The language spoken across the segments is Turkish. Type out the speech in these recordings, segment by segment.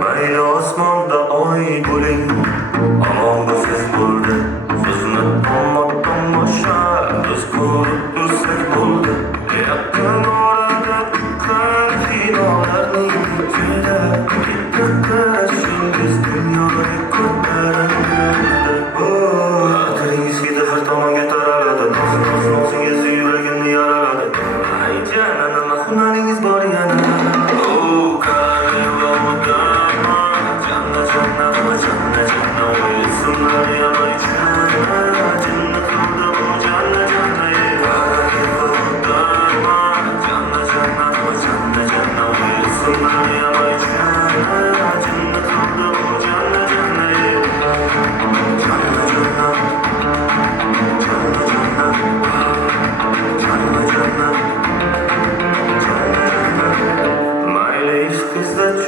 Mayli osmonda oy bo'ling, amonda siz bo'ldi. Sizni tomosha biz ko'rib tursak bo'ldi. Yaqin orada kinolarning ichida bitta qarashingiz dunyoga ko'tarildi. Atiringizga har tomonga taraladi. Nozingiz yuragimni yaraladi. Ay jana, nima hunaringiz bor yana?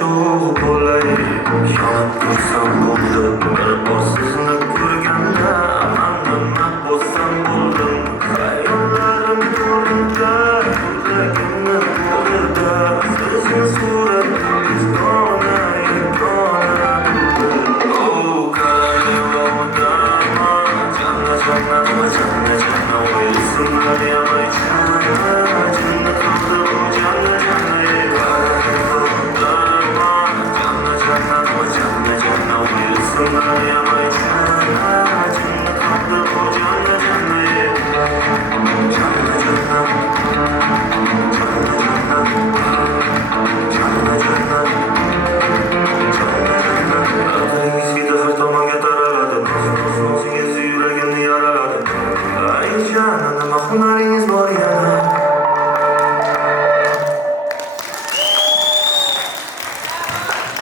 Çok bo'lay, yonib tursam bo'ldi. Bir bor sizni ko'rganda nima bo'lsam bo'ldim. Xayollarim to'rida, yuragimni to'rida. Sizni suratingiz dona Oh, kalimodama, janna janna janna janna o'yilsinlar yamay janna jannat oldi bu janna janna Hunaringiz bor yana